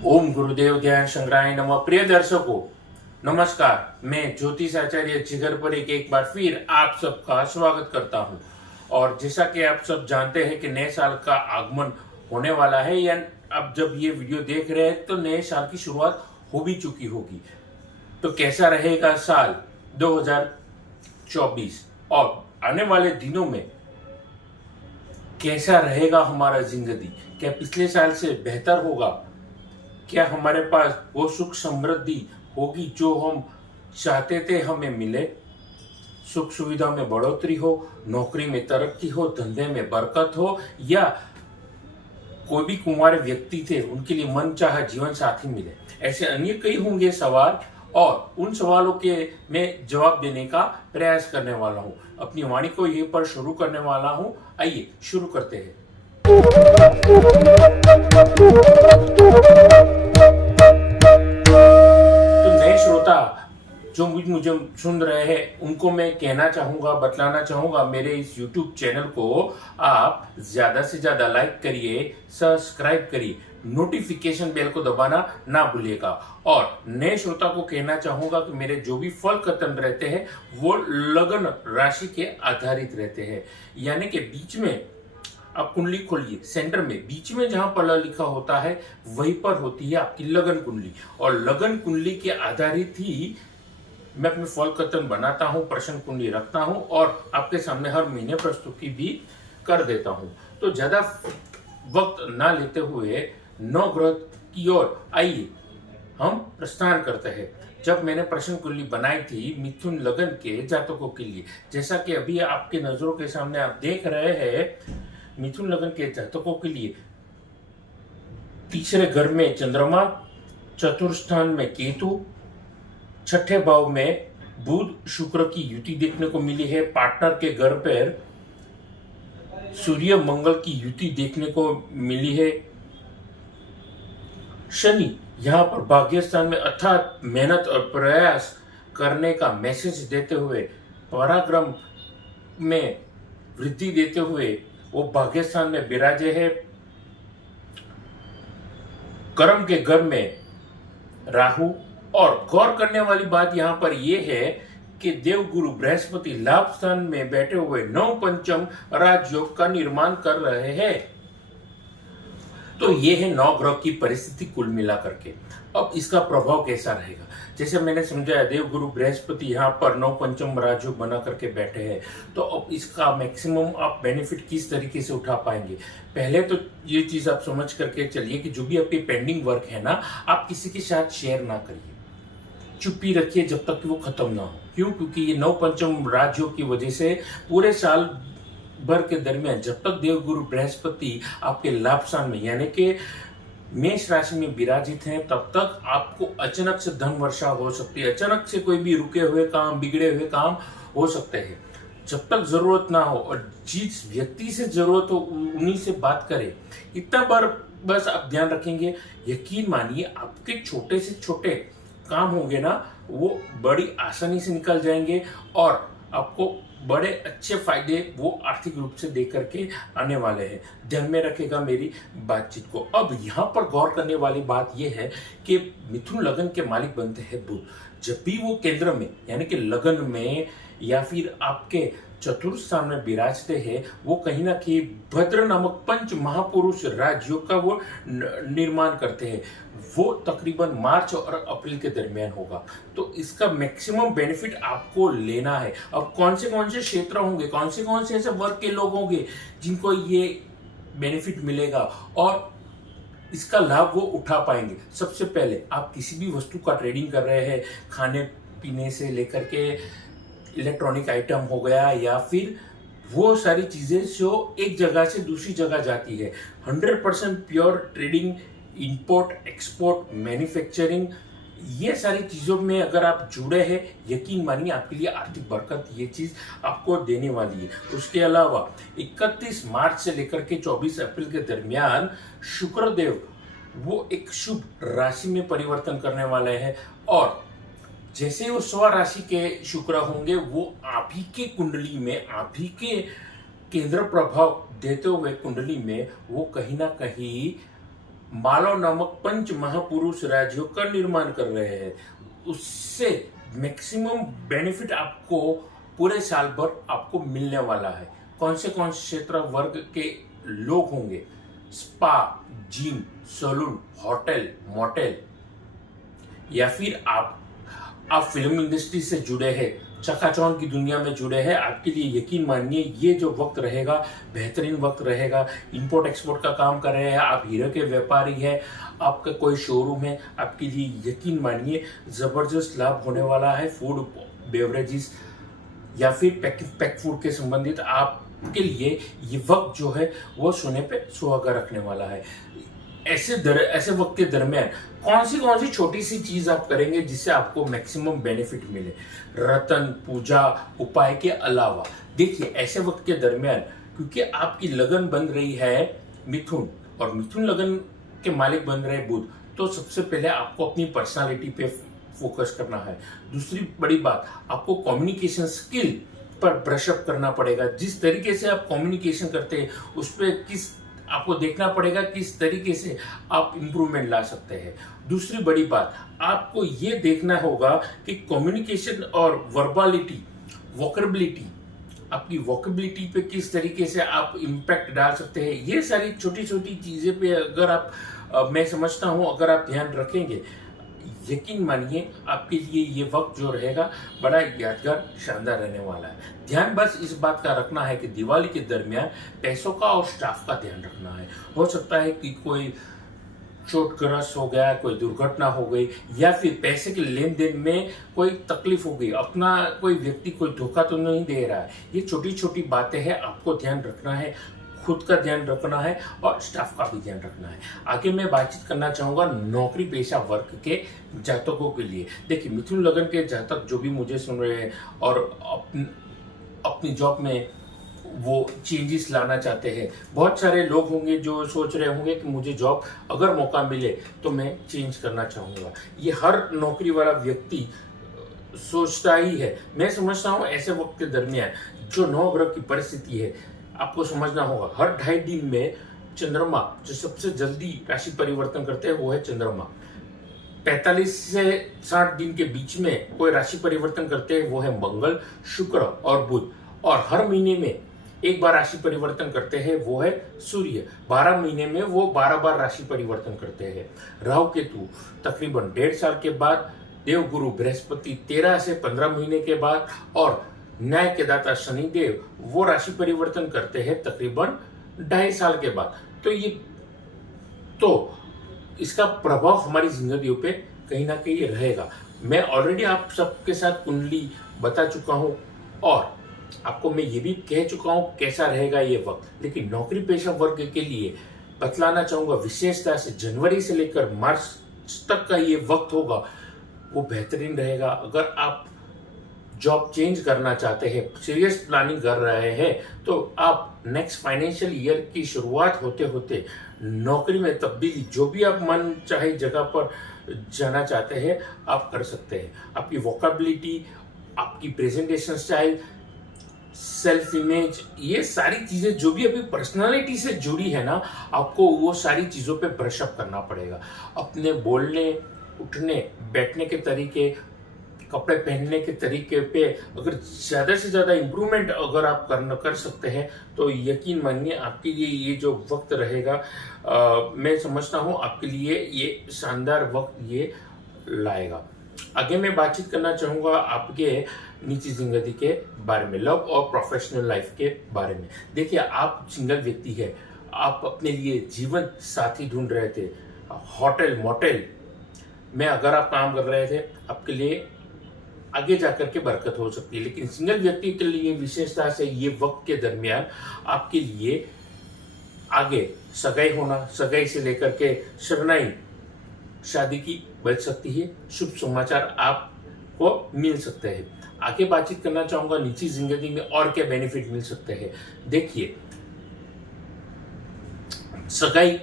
ओम गुरुदेव ध्यान शंकराय नमः। प्रिय दर्शकों नमस्कार, मैं ज्योतिष आचार्य जिगर पर एक बार फिर आप सबका स्वागत करता हूं। और जैसा कि आप सब जानते हैं कि नए साल का आगमन होने वाला है, या अब जब ये वीडियो देख रहे हैं तो नए साल की शुरुआत हो भी चुकी होगी। तो कैसा रहेगा साल 2024 और आने वाले दिनों में कैसा रहेगा हमारा जिंदगी? क्या पिछले साल से बेहतर होगा? क्या हमारे पास वो सुख समृद्धि होगी जो हम चाहते थे हमें मिले? सुख सुविधा में बढ़ोतरी हो, नौकरी में तरक्की हो, धंधे में बरकत हो, या कोई भी कुंवारे व्यक्ति थे उनके लिए मनचाहा जीवन साथी मिले? ऐसे अन्य कई होंगे सवाल, और उन सवालों के मैं जवाब देने का प्रयास करने वाला हूं। अपनी वाणी को ये पर शुरू करने वाला हूं। आइए शुरू करते हैं। तो नए श्रोता जो मुझे सुन रहे हैं उनको मैं कहना चाहूंगा, बतलाना चाहूंगा, मेरे इस YouTube चैनल को आप ज्यादा से ज्यादा लाइक करिए, सब्सक्राइब करिए, नोटिफिकेशन बेल को दबाना ना भूलिएगा। और नए श्रोता को कहना चाहूंगा कि मेरे जो भी फल कथन रहते हैं वो लगन राशि के आधारित रहते हैं, यानी कि बीच में आप कुंडली खोलिए, सेंटर में बीच में जहां पला लिखा होता है वहीं पर होती है आपकी लगन कुंडली, और लगन कुंडली के आधारित ही मैं अपने फल कथन बनाता हूं, प्रश्न कुंडली रखता हूं और आपके सामने हर महीने प्रस्तुति भी कर देता हूं। तो ज्यादा वक्त ना लेते हुए नवग्रह की ओर आइए हम प्रस्थान करते हैं। जब मैंने प्रश्न कुंडली बनाई थी मिथुन लगन के जातकों के लिए, जैसा कि अभी आपके नजरों के सामने आप देख रहे हैं, मिथुन लगन के जातकों के लिए तीसरे घर में चंद्रमा, चतुर्थ स्थान में केतु, छठे भाव में बुध शुक्र की युति देखने को मिली है। पार्टनर के घर पर सूर्य मंगल की युति देखने को मिली है। शनि यहां पर भाग्य स्थान में अथात मेहनत और प्रयास करने का मैसेज देते हुए, पराक्रम में वृद्धि देते हुए वो भाग्य स्थान में विराजे है। कर्म के घर में राहु, और गौर करने वाली बात यहां पर यह है कि देवगुरु बृहस्पति लाभ स्थान में बैठे हुए नव पंचम राजयोग का निर्माण कर रहे हैं। तो ये है नौ ग्रह की परिस्थिति कुल मिलाकर के। अब इसका प्रभाव कैसा रहेगा? जैसे मैंने समझाया, देवगुरु बृहस्पति यहाँ पर नौ पंचम राजयोग बना करके बैठे हैं, तो अब इसका मैक्सिमम आप बेनिफिट किस तरीके से उठा पाएंगे? पहले तो ये चीज आप समझ करके चलिए कि जो भी आपकी पेंडिंग वर्क है ना, आप किसी के साथ शेयर ना करिए, चुप्पी रखिए जब तक कि वो खत्म ना हो। क्यों? क्योंकि ये नौ पंचम राजयोग की वजह से पूरे साल भर के दरमियान जब तक देवगुरु बृहस्पति आपके लाभ स्थान में यानी कि मेष राशि में विराजित हैं, तब तक आपको अचानक से धन वर्षा हो सकती है। अचानक से कोई भी रुके हुए काम, बिगड़े हुए काम हो सकते हैं। जब तक जरूरत ना हो और जिस व्यक्ति से जरूरत हो उन्हीं से बात करें। इतना बार बस आप ध्यान रखेंगे, यकीन मानिए आपके छोटे से छोटे काम होंगे ना, वो बड़ी आसानी से निकल जाएंगे और आपको बड़े अच्छे फायदे वो आर्थिक रूप से दे करके आने वाले हैं। ध्यान में रखेगा मेरी बातचीत को। अब यहाँ पर गौर करने वाली बात यह है कि मिथुन लगन के मालिक बनते हैं बुध। जब भी वो केंद्र में यानी कि लगन में या फिर आपके चतुर्थ स्थान में विराजते हैं, वो कहीं ना कहीं भद्र नामक पंच महापुरुष राजयोग का वो निर्माण करते हैं। वो तकरीबन मार्च और अप्रैल के दरमियान होगा। तो इसका मैक्सिमम बेनिफिट आपको लेना है। अब कौन से क्षेत्र होंगे, कौन से ऐसे वर्ग के लोग होंगे जिनको ये बेनिफिट मिलेगा और इसका लाभ वो उठा पाएंगे? सबसे पहले आप किसी भी वस्तु का ट्रेडिंग कर रहे हैं, खाने पीने से लेकर के इलेक्ट्रॉनिक आइटम हो गया, या फिर वो सारी चीजें जो एक जगह से दूसरी जगह जाती है, 100% pure trading, import export, manufacturing, ये सारी चीजों में अगर आप जुड़े हैं, यकीन मानिए आपके लिए आर्थिक बरकत ये चीज आपको देने वाली है। उसके अलावा 31 मार्च से लेकर के 24 अप्रैल के दरमियान शुक्रदेव वो एक शुभ राशि में परिवर्तन करने वाले हैं, और जैसे वो स्व राशि के शुक्र होंगे, वो आप ही के कुंडली में, आप ही के केंद्र प्रभाव देते हुए कुंडली में वो कहीं ना कहीं मालव नामक पंच महापुरुष राज्यों का निर्माण कर रहे हैं। उससे मैक्सिमम बेनिफिट आपको पूरे साल भर आपको मिलने वाला है। कौन से क्षेत्र वर्ग के लोग होंगे? Spa, gym, salon, hotel, motel, या फिर आप फिल्म इंडस्ट्री से जुड़े हैं, चकाचौंध की दुनिया में जुड़े हैं, आपके लिए यकीन मानिए ये जो वक्त रहेगा बेहतरीन वक्त रहेगा। इंपोर्ट एक्सपोर्ट का काम कर रहे हैं, आप हीरे के व्यापारी हैं, आपका कोई शोरूम है, आपके लिए यकीन मानिए जबरदस्त लाभ होने वाला है। फूड, बेवरेजेस या फिर पैक फूड के संबंधित आपके लिए ये वक्त जो है वो सोने पे सुहागा रखने वाला है। ऐसे वक्त के दरमियान कौन सी छोटी सी चीज आप करेंगे जिससे आपको मैक्सिमम बेनिफिट मिले? रतन पूजा उपाय के अलावा देखिए, ऐसे वक्त के दरमियान क्योंकि आपकी लगन बन रही है मिथुन, और मिथुन लगन के मालिक बन रहे बुध, तो सबसे पहले आपको अपनी पर्सनालिटी पे फोकस करना है। दूसरी बड़ी बात, आपको कम्युनिकेशन स्किल पर ब्रशअप करना पड़ेगा। जिस तरीके से आप कम्युनिकेशन करते हैं उस पर आपको देखना पड़ेगा किस तरीके से आप इंप्रूवमेंट ला सकते हैं। दूसरी बड़ी बात, आपको ये देखना होगा कि कम्युनिकेशन और वर्बालिटी, वोकेबिलिटी, आपकी वोकेबिलिटी पे किस तरीके से आप इम्पैक्ट डाल सकते हैं। ये सारी छोटी छोटी चीजें पे अगर आप मैं समझता हूं अगर आप ध्यान रखेंगे, यकीन मानिए आपके लिए ये वक्त जो रहेगा बड़ा यादगार, शानदार रहने वाला है। ध्यान बस इस बात का रखना है कि दिवाली के दरमियान पैसों का और स्टाफ का ध्यान रखना है। हो सकता है कि कोई चोटग्रस्त हो गया, कोई दुर्घटना हो गई, या फिर पैसे के लेन देन में कोई तकलीफ हो गई, अपना कोई व्यक्ति कोई धोखा तो नहीं दे रहा है। ये छोटी छोटी बातें हैं, आपको ध्यान रखना है, खुद का ध्यान रखना है और स्टाफ का भी ध्यान रखना है। आगे मैं बातचीत करना चाहूंगा नौकरी पेशा वर्ग के जातकों के लिए। देखिए, मिथुन लगन के जातक जो भी मुझे सुन रहे हैं और अपनी जॉब में वो चेंजेस लाना चाहते हैं, बहुत सारे लोग होंगे जो सोच रहे होंगे कि मुझे जॉब अगर मौका मिले तो मैं चेंज करना चाहूंगा। ये हर नौकरी वाला व्यक्ति सोचता ही है। मैं समझता हूँ ऐसे वक्त के दरमियान जो नवग्रह की परिस्थिति है, आपको समझना होगा हर 2.5 दिन में चंद्रमा जो सबसे जल्दी राशि परिवर्तन करते हैं वो है चंद्रमा। 45 से 60 दिन के बीच में कोई राशि परिवर्तन करते हैं वो है मंगल, शुक्र और बुध। और हर महीने में एक बार राशि परिवर्तन करते हैं वो है सूर्य। 12 महीने में वो 12 बार राशि परिवर्तन करते हैं। राहु केतु तकरीबन 1.5 साल के बाद, देवगुरु बृहस्पति 13 से 15 महीने के बाद, और न्याय के दाता शनिदेव वो राशि परिवर्तन करते हैं तकरीबन 2.5 साल के बाद। तो इसका प्रभाव हमारी जिंदगियों पे कहीं ना कहीं रहेगा। मैं ऑलरेडी आप सबके साथ कुंडली बता चुका हूं और आपको मैं ये भी कह चुका हूं कैसा रहेगा ये वक्त। लेकिन नौकरी पेशा वर्ग के लिए बतलाना चाहूंगा विशेषता से जनवरी से लेकर मार्च तक का ये वक्त होगा वो बेहतरीन रहेगा। अगर आप जॉब चेंज करना चाहते हैं, सीरियस प्लानिंग कर रहे हैं, तो आप नेक्स्ट फाइनेंशियल ईयर की शुरुआत होते होते नौकरी में तब्दीली, जो भी आप मन चाहे जगह पर जाना चाहते हैं आप कर सकते हैं। आपकी वोकेबिलिटी, आपकी प्रेजेंटेशन स्टाइल, सेल्फ इमेज, ये सारी चीजें जो भी अभी पर्सनालिटी से जुड़ी है ना, आपको वो सारी चीजों पे ब्रशअप करना पड़ेगा। अपने बोलने, उठने, बैठने के तरीके, कपड़े पहनने के तरीके पे अगर ज्यादा से ज्यादा इंप्रूवमेंट अगर आप कर सकते हैं तो यकीन मानिए आपके लिए ये जो वक्त रहेगा मैं समझता हूँ आपके लिए ये शानदार वक्त ये लाएगा। आगे मैं बातचीत करना चाहूंगा आपके निजी जिंदगी के बारे में, लव और प्रोफेशनल लाइफ के बारे में। देखिए, आप सिंगल व्यक्ति है, आप अपने लिए जीवन साथी ढूंढ रहे थे, होटल मोटेल में अगर आप काम कर रहे थे, आपके लिए आगे जाकर के बरकत हो सकती है। लेकिन सिंगल व्यक्ति के लिए विशेषता से ये वक्त के दरमियान आपके लिए आगे सगाई होना, सगाई से लेकर के शरणाई, शादी की बच सकती है। शुभ समाचार आपको मिल सकते हैं। आगे बातचीत करना चाहूंगा निजी जिंदगी में और क्या बेनिफिट मिल सकते हैं। देखिए, सगाई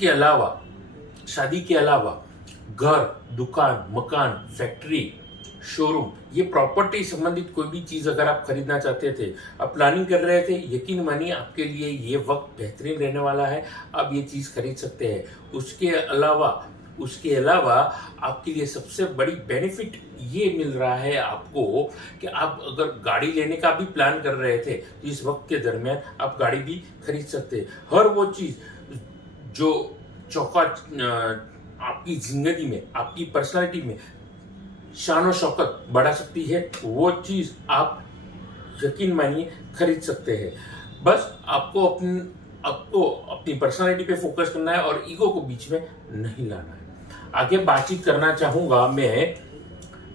के अलावा, शादी के अलावा घर, दुकान, मकान, फैक्ट्री, शोरूम, ये प्रॉपर्टी संबंधित कोई भी चीज अगर आप खरीदना चाहते थे, आप प्लानिंग कर रहे थे, यकीन मानिए आपके लिए ये वक्त बेहतरीन रहने वाला है। आप ये चीज खरीद सकते हैं। उसके अलावा आपके लिए सबसे बड़ी बेनिफिट ये मिल रहा है आपको कि आप अगर गाड़ी लेने का भी प्लान कर रहे थे तो इस वक्त के दरमियान आप गाड़ी भी खरीद सकते हैं। हर वो चीज जो चौका आपकी जिंदगी में, आपकी पर्सनालिटी में शान और शौकत बढ़ा सकती है, वो चीज आप यकीन मानिए खरीद सकते हैं। बस आपको अपनी पर्सनालिटी पे फोकस करना है और ईगो को बीच में नहीं लाना है। आगे बातचीत करना चाहूंगा मैं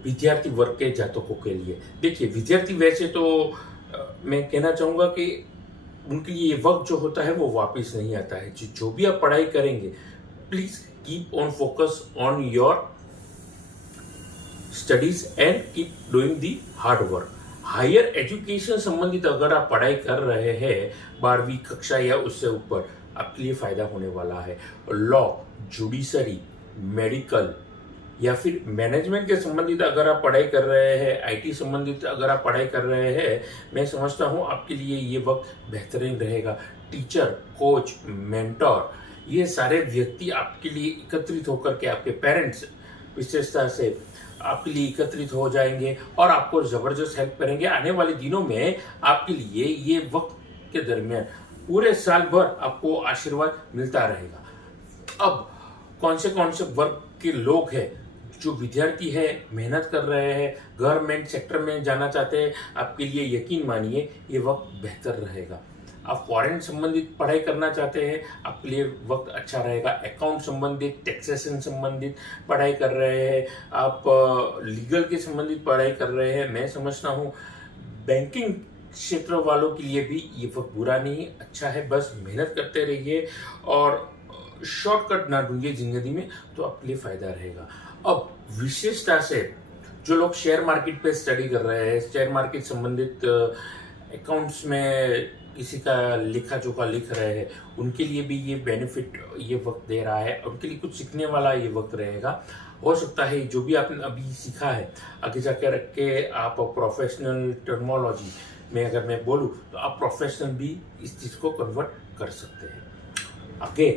विद्यार्थी वर्ग के जातकों के लिए। देखिए, विद्यार्थी वैसे तो मैं कहना चाहूंगा कि उनके लिए ये वक्त जो होता है वो वापस नहीं आता है। जो भी आप पढ़ाई करेंगे, please keep on focus on your studies and keep doing the hard work. Higher education संबंधित अगर आप पढ़ाई कर रहे हैं 12वीं कक्षा या उससे ऊपर, आपके लिए फायदा होने वाला है। लॉ, जुडिशरी, मेडिकल या फिर मैनेजमेंट के संबंधित अगर आप पढ़ाई कर रहे हैं, आईटी संबंधित अगर आप पढ़ाई कर रहे हैं, मैं समझता हूं आपके लिए ये वक्त बेहतरीन रहेगा। टीचर, कोच, मेंटोर, ये सारे व्यक्ति आपके लिए एकत्रित होकर के, आपके पेरेंट्स विशेषता से आपके लिए एकत्रित हो जाएंगे और आपको जबरदस्त हेल्प करेंगे। आने वाले दिनों में आपके लिए ये वक्त के दरमियान पूरे साल भर आपको आशीर्वाद मिलता रहेगा। अब कौन से वर्ग के लोग हैं जो विद्यार्थी है, मेहनत कर रहे हैं, गवर्नमेंट सेक्टर में जाना चाहते हैं, आपके लिए यकीन मानिए ये वक्त बेहतर रहेगा। आप फॉरेन संबंधित पढ़ाई करना चाहते हैं, आपके लिए वक्त अच्छा रहेगा। अकाउंट संबंधित, टैक्सेशन संबंधित पढ़ाई कर रहे हैं, आप लीगल के संबंधित पढ़ाई कर रहे हैं, मैं समझता हूँ बैंकिंग क्षेत्र वालों के लिए भी ये वक्त बुरा नहीं, अच्छा है। बस मेहनत करते रहिए और शॉर्टकट ना ढूंढिए जिंदगी में, तो आपके लिए फायदा रहेगा। अब विशेषता से जो लोग शेयर मार्केट पे स्टडी कर रहे हैं, शेयर मार्केट संबंधित अकाउंट्स में किसी का लेखा जोखा लिख रहे हैं, उनके लिए भी ये बेनिफिट ये वक्त दे रहा है। उनके लिए कुछ सीखने वाला ये वक्त रहेगा। हो सकता है जो भी आपने अभी सीखा है, आगे जाकर के आप प्रोफेशनल टर्मोलॉजी में अगर मैं बोलूँ तो आप प्रोफेशनल भी इस चीज़ को कन्वर्ट कर सकते हैं। आगे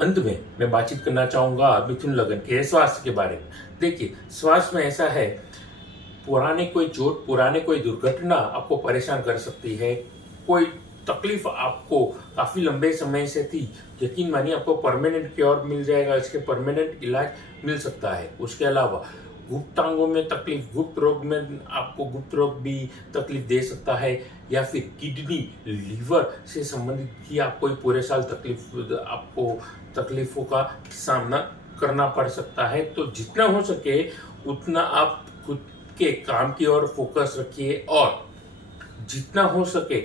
अंत में मैं बातचीत करना चाहूंगा मिथुन लगन के स्वास्थ्य के बारे में। देखिए, स्वास्थ्य में ऐसा है, पुराने कोई चोट, पुराने कोई दुर्घटना आपको परेशान कर सकती है। कोई तकलीफ आपको काफी लंबे समय से थी, यकीन मानिए आपको परमानेंट क्योर मिल जाएगा, इसके परमानेंट इलाज मिल सकता है। उसके अलावा गुप्तांगों में तकलीफ, गुप्त रोग में आपको गुप्त रोग भी तकलीफ दे सकता है, या फिर किडनी, लीवर से संबंधित भी आपको पूरे साल आपको तकलीफों का सामना करना पड़ सकता है। तो जितना हो सके उतना आप खुद के काम की ओर फोकस रखिए और जितना हो सके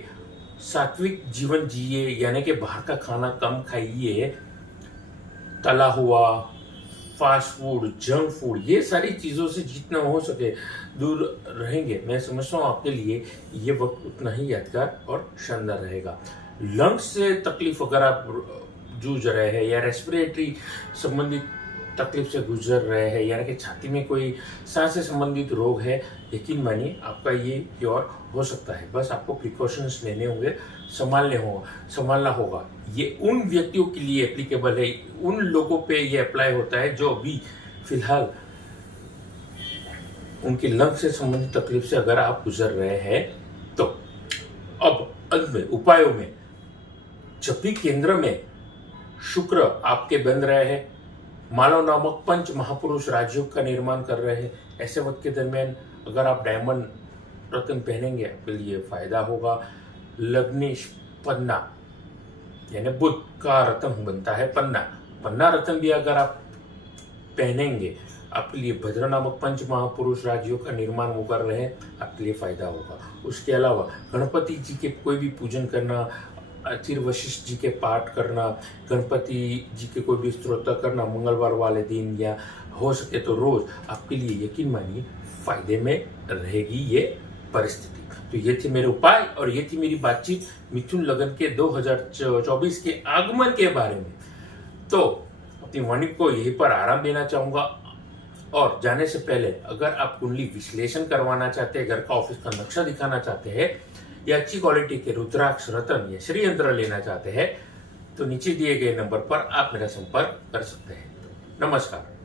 सात्विक जीवन जिए, यानी कि बाहर का खाना कम खाइए, तला हुआ, फास्ट फूड, जंक फूड, ये सारी चीज़ों से जितना हो सके दूर रहेंगे, मैं समझता हूँ आपके लिए ये वक्त उतना ही यादगार और शानदार रहेगा। लंग्स से तकलीफ अगर आप जूझ रहे हैं या रेस्पिरेटरी संबंधित तकलीफ से गुजर रहे हैं, यानी कि छाती में कोई सांस से संबंधित रोग है, यकीन मानिए आपका ये क्योर हो सकता है। बस आपको प्रिकॉशंस लेने होंगे, संभालना होगा। ये उन व्यक्तियों के लिए एप्लीकेबल है, उन लोगों पे ये अप्लाई होता है जो अभी फिलहाल उनकी लंग से संबंधित तकलीफ से अगर आप गुजर रहे हैं तो। अब अंत में उपायों में, जब भी केंद्र में शुक्र आपके बन रहे हैं, मानव नामक पंच महापुरुष राजयोग का निर्माण कर रहे हैं, ऐसे वक्त के दरमियान अगर आप डायमंड रत्न पहनेंगे आपके लिए फायदा होगा। लग्नेश पन्ना, यानी बुध का रत्न बनता है पन्ना रत्न भी अगर आप पहनेंगे आपके लिए भद्र नामक पंच महापुरुष राजयोग का निर्माण वो कर रहे हैं, आपके लिए फायदा होगा। उसके अलावा गणपति जी के कोई भी पूजन करना, फिर वशिष्ठ जी के पाठ करना, गणपति जी के कोई भी स्तोत्र करना मंगलवार वाले दिन या हो सके तो रोज, आपके लिए यकीन मानिए फायदे में रहेगी ये परिस्थिति। तो ये थे मेरे उपाय और ये थी मेरी बातचीत मिथुन लगन के 2024 के आगमन के बारे में। तो अपनी वाणी को यहीं पर आराम देना चाहूंगा। और जाने से पहले अगर आप कुंडली विश्लेषण करवाना चाहते हैं, घर का ऑफिस का नक्शा दिखाना चाहते हैं, या अच्छी क्वालिटी के रुद्राक्ष, रतन या श्री यंत्र लेना चाहते हैं, तो नीचे दिए गए नंबर पर आप मेरा संपर्क कर सकते हैं। नमस्कार।